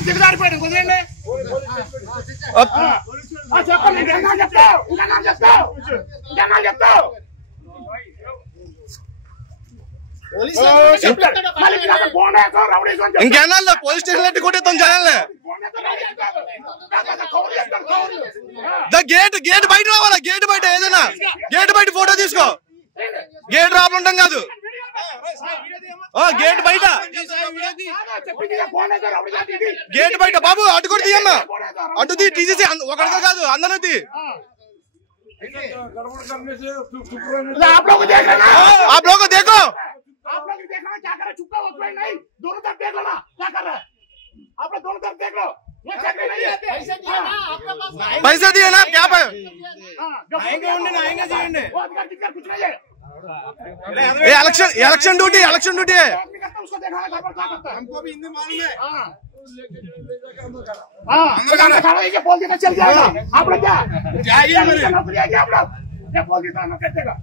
దిగజారిపోయాడు కుదరండి చెప్పండి చెప్తావు ఇంకేనా పోలీస్ స్టేషన్ కొట్టేస్తాం జనాలే గేట్ బయట రావాలా గేట్ బయట ఏదైనా గేట్ బయట ఫోటో తీసుకో గేట్ రాబడి ఉంటాం కాదు గేట్ బయట గేట్ బయట బాబు అటు కూడా తీయమ్మా అటు తీసేసి ఒకరిగా కాదు అందరూ తీ आप लोग को देखो आप लोग देखना क्या कर रहे चुपका हो नहीं दोनों तरफ देख लो ना क्या कर रहे आप लोग दोनों तरफ देख लो ये चेक नहीं है पैसा दिए ना क्या पे आएंगे वो अधिकार दिक्कत कुछ नहीं है ये इलेक्शन ड्यूटी है उसको देखना घर पर क्या करता है हमको भी हिंदी मालूम है ये बोल देना चल जाएगा आप लोग क्या नौकरी है आप लोग ये बोल देता ना कहतेगा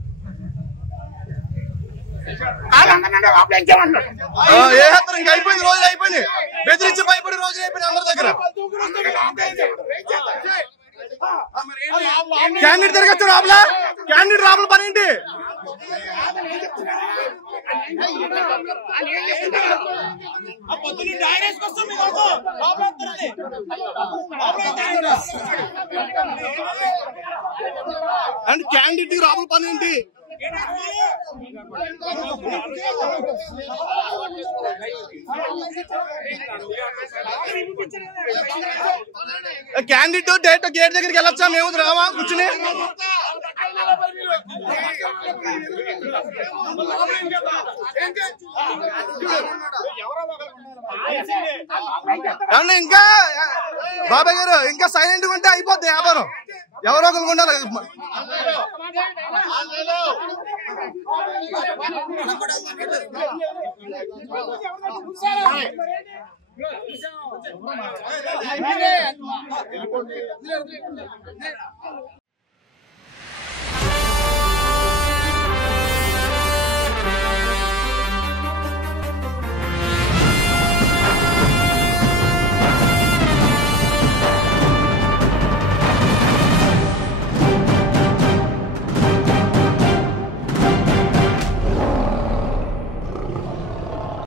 ఇంకా అయిపోయింది రోజులు అయిపోయింది బెదిరించి భయపడి రోజులు అయిపోయింది అందరి దగ్గర క్యాండిడేట్ తిరగచ్చు రాబుల క్యాండిడేట్ రాబుల పని ఏంటి అండ్ క్యాండిడేట్ రాబుల పని ఏంటి క్యాండిడేట్ డైరెక్ట్ గేట్ దగ్గరికి వెళ్ళొచ్చా మేము రావా కూర్చుని ఇంకా బాబాయ్ గారు ఇంకా సైలెంట్ గా ఉంటే అయిపోద్ది వ్యాపారం ఎవరో ఒకరు ఉండాలి